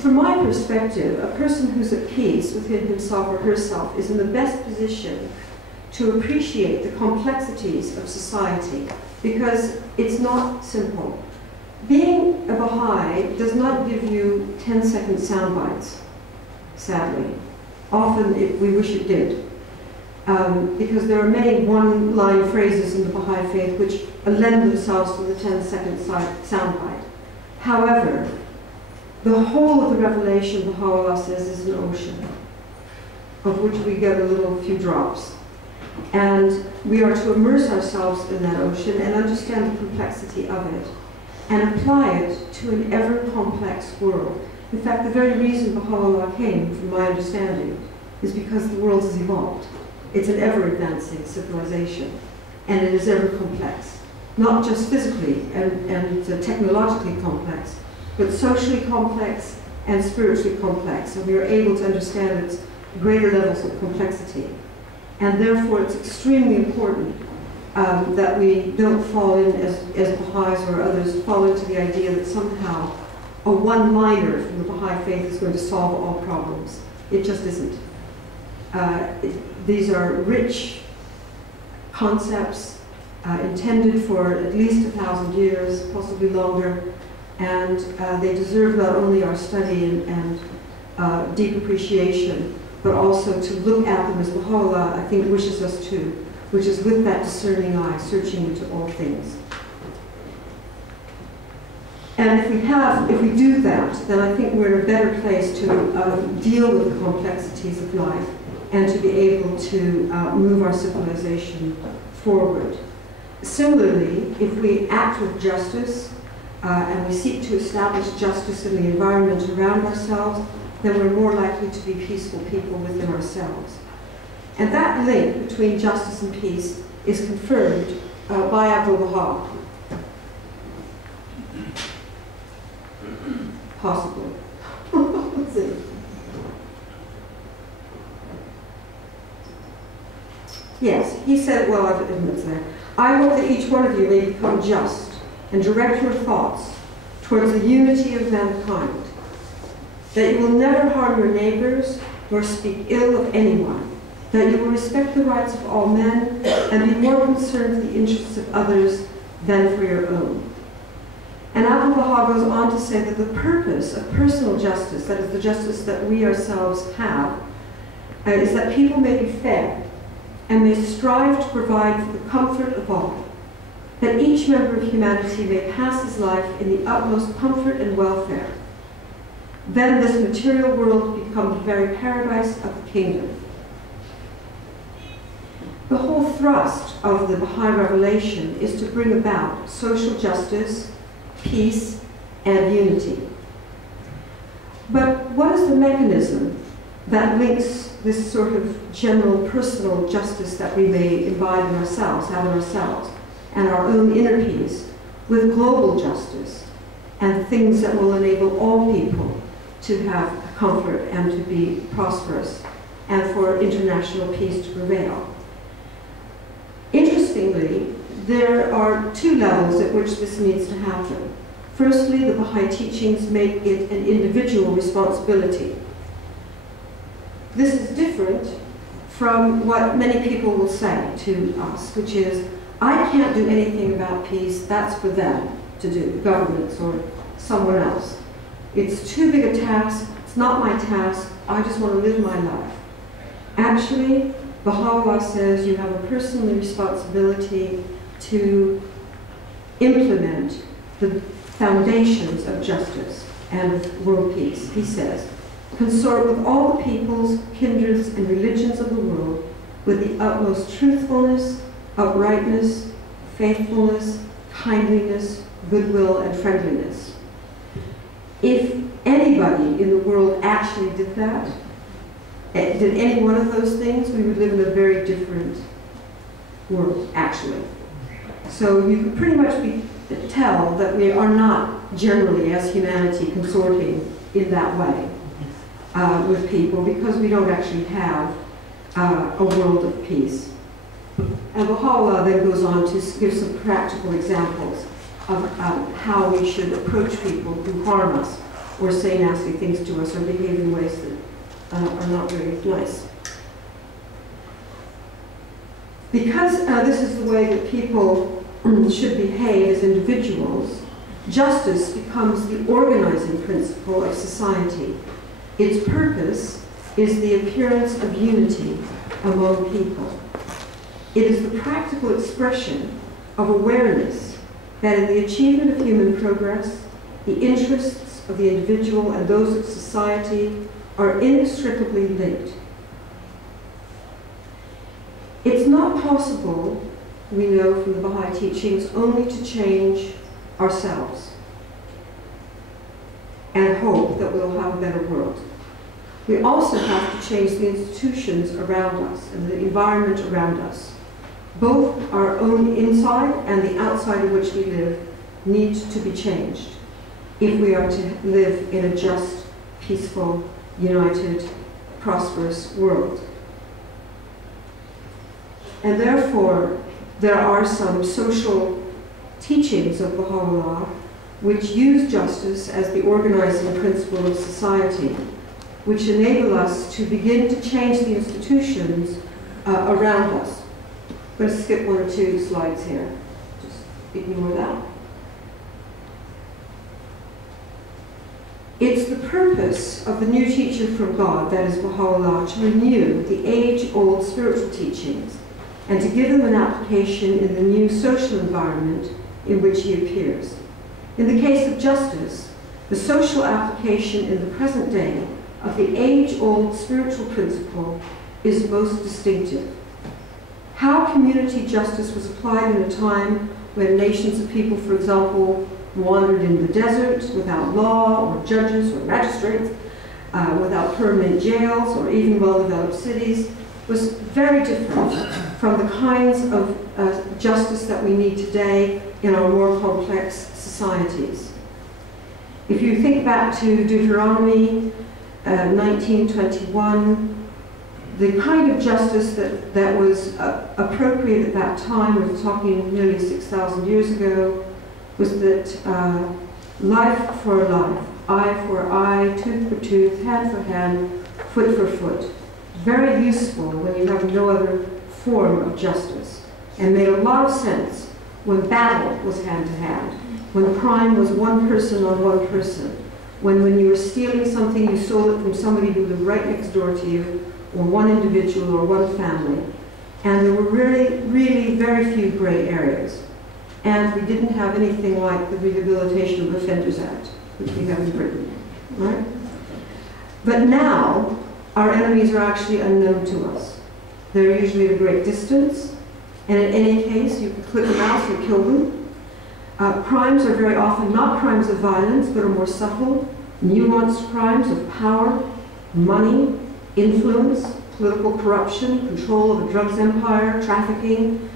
From my perspective, a person who's at peace within himself or herself is in the best position to appreciate the complexities of society, because it's not simple. Being a Baha'i does not give you 10-second sound bites, sadly. Often we wish it did. Because there are many one-line phrases in the Baha'i faith which lend themselves to the 10-second soundbite. However, the whole of the revelation, Baha'u'llah says, is an ocean, of which we get a little few drops. And we are to immerse ourselves in that ocean and understand the complexity of it, and apply it to an ever-complex world. In fact, the very reason Baha'u'llah came, from my understanding, is because the world has evolved. It's an ever-advancing civilization, and it is ever-complex. Not just physically and technologically complex, but socially complex and spiritually complex, and we are able to understand its greater levels of complexity. And therefore, it's extremely important that we don't fall in, as Baha'is or others, fall into the idea that somehow a one-liner from the Baha'i faith is going to solve all problems. It just isn't. These are rich concepts intended for at least 1,000 years, possibly longer, and they deserve not only our study and deep appreciation, but also to look at them as Baha'u'llah, I think, wishes us to, which is with that discerning eye, searching into all things. And if we do that, then I think we're in a better place to deal with the complexities of life and to be able to move our civilization forward. Similarly, if we act with justice and we seek to establish justice in the environment around ourselves, then we're more likely to be peaceful people within ourselves. And that link between justice and peace is confirmed by Abdu'l-Baha. Possibly. Let's see. Yes, he said, well, I didn't say. I hope that each one of you may become just and direct your thoughts towards the unity of mankind, that you will never harm your neighbors nor speak ill of anyone, that you will respect the rights of all men and be more concerned for the interests of others than for your own. And Abdu'l-Baha goes on to say that the purpose of personal justice, that is the justice that we ourselves have, is that people may be fed and may strive to provide for the comfort of all, that each member of humanity may pass his life in the utmost comfort and welfare. Then this material world will become the very paradise of the kingdom. The whole thrust of the Baha'i revelation is to bring about social justice, peace, and unity. But what is the mechanism that links this sort of general personal justice that we may imbibe in ourselves, have in ourselves, and our own inner peace, with global justice and things that will enable all people to have comfort and to be prosperous and for international peace to prevail? Interestingly, there are two levels at which this needs to happen. Firstly, the Baha'i teachings make it an individual responsibility. This is different from what many people will say to us, which is, I can't do anything about peace, that's for them to do, governments or someone else. It's too big a task, it's not my task, I just want to live my life. Actually, Baha'u'llah says you have a personal responsibility to implement the foundations of justice and of world peace. He says, consort with all the peoples, kindreds, and religions of the world with the utmost truthfulness, uprightness, faithfulness, kindliness, goodwill, and friendliness. If anybody in the world actually did that, did any one of those things, we would live in a very different world, actually. So you can pretty much tell that we are not generally, as humanity, consorting in that way with people, because we don't actually have a world of peace. And Baha'u'llah then goes on to give some practical examples of how we should approach people who harm us or say nasty things to us or behave in ways that are not very nice. Because this is the way that people should behave as individuals, justice becomes the organizing principle of society. Its purpose is the appearance of unity among people. It is the practical expression of awareness that in the achievement of human progress, the interests of the individual and those of society are inextricably linked. It's not possible, we know from the Baha'i teachings, only to change ourselves and hope that we'll have a better world. We also have to change the institutions around us and the environment around us. Both our own inside and the outside in which we live need to be changed if we are to live in a just, peaceful, united, prosperous world. And therefore, there are some social teachings of Baha'u'llah which use justice as the organizing principle of society, which enable us to begin to change the institutions around us. I'm going to skip one or two slides here. Just ignore that. It's the purpose of the new teacher from God, that is Baha'u'llah, to renew the age-old spiritual teachings and to give them an application in the new social environment in which he appears. In the case of justice, the social application in the present day of the age-old spiritual principle is most distinctive. How community justice was applied in a time when nations of people, for example, wandered in the desert without law or judges or magistrates, without permanent jails or even well-developed cities, was very different from the kinds of justice that we need today in our more complex societies. If you think back to Deuteronomy 19:21, the kind of justice that was appropriate at that time, we're talking nearly 6,000 years ago, was that life for life, eye for eye, tooth for tooth, hand for hand, foot for foot. Very useful when you have no other form of justice, and made a lot of sense when battle was hand to hand, when crime was one person on one person, when you were stealing something, you stole it from somebody who lived right next door to you, or one individual or one family. And there were really very few gray areas. And we didn't have anything like the Rehabilitation of Offenders Act, which we have in Britain, right? But now, our enemies are actually unknown to us. They're usually at a great distance, and in any case, you can click a mouse and kill them. Crimes are very often not crimes of violence, but are more subtle, nuanced crimes of power, money, influence, political corruption, control of a drugs empire, trafficking.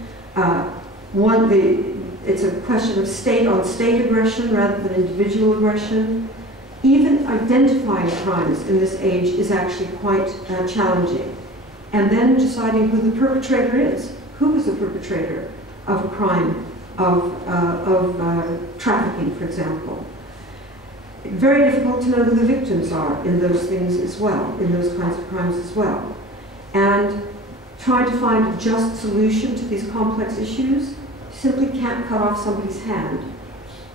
It's a question of state-on-state aggression rather than individual aggression. Even identifying crimes in this age is actually quite challenging. And then deciding who the perpetrator is. Who is the perpetrator of a crime of trafficking, for example? Very difficult to know who the victims are in those things as well, in those kinds of crimes as well. And trying to find a just solution to these complex issues, you simply can't cut off somebody's hand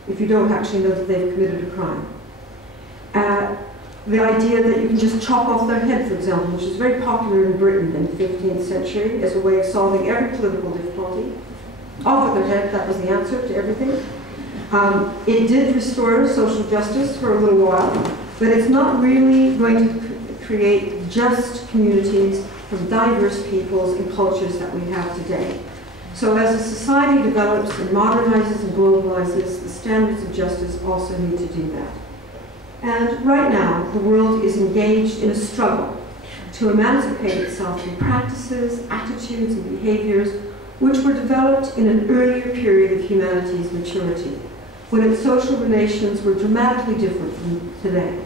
if you don't actually know that they've committed a crime. The idea that you can just chop off their head, for example, which was very popular in Britain in the 15th century as a way of solving every political difficulty. Off with their head, that was the answer to everything. It did restore social justice for a little while, but it's not really going to create just communities from diverse peoples and cultures that we have today. So as a society develops and modernizes and globalizes, the standards of justice also need to do that. And right now, the world is engaged in a struggle to emancipate itself from practices, attitudes, and behaviors which were developed in an earlier period of humanity's maturity, when its social relations were dramatically different from today.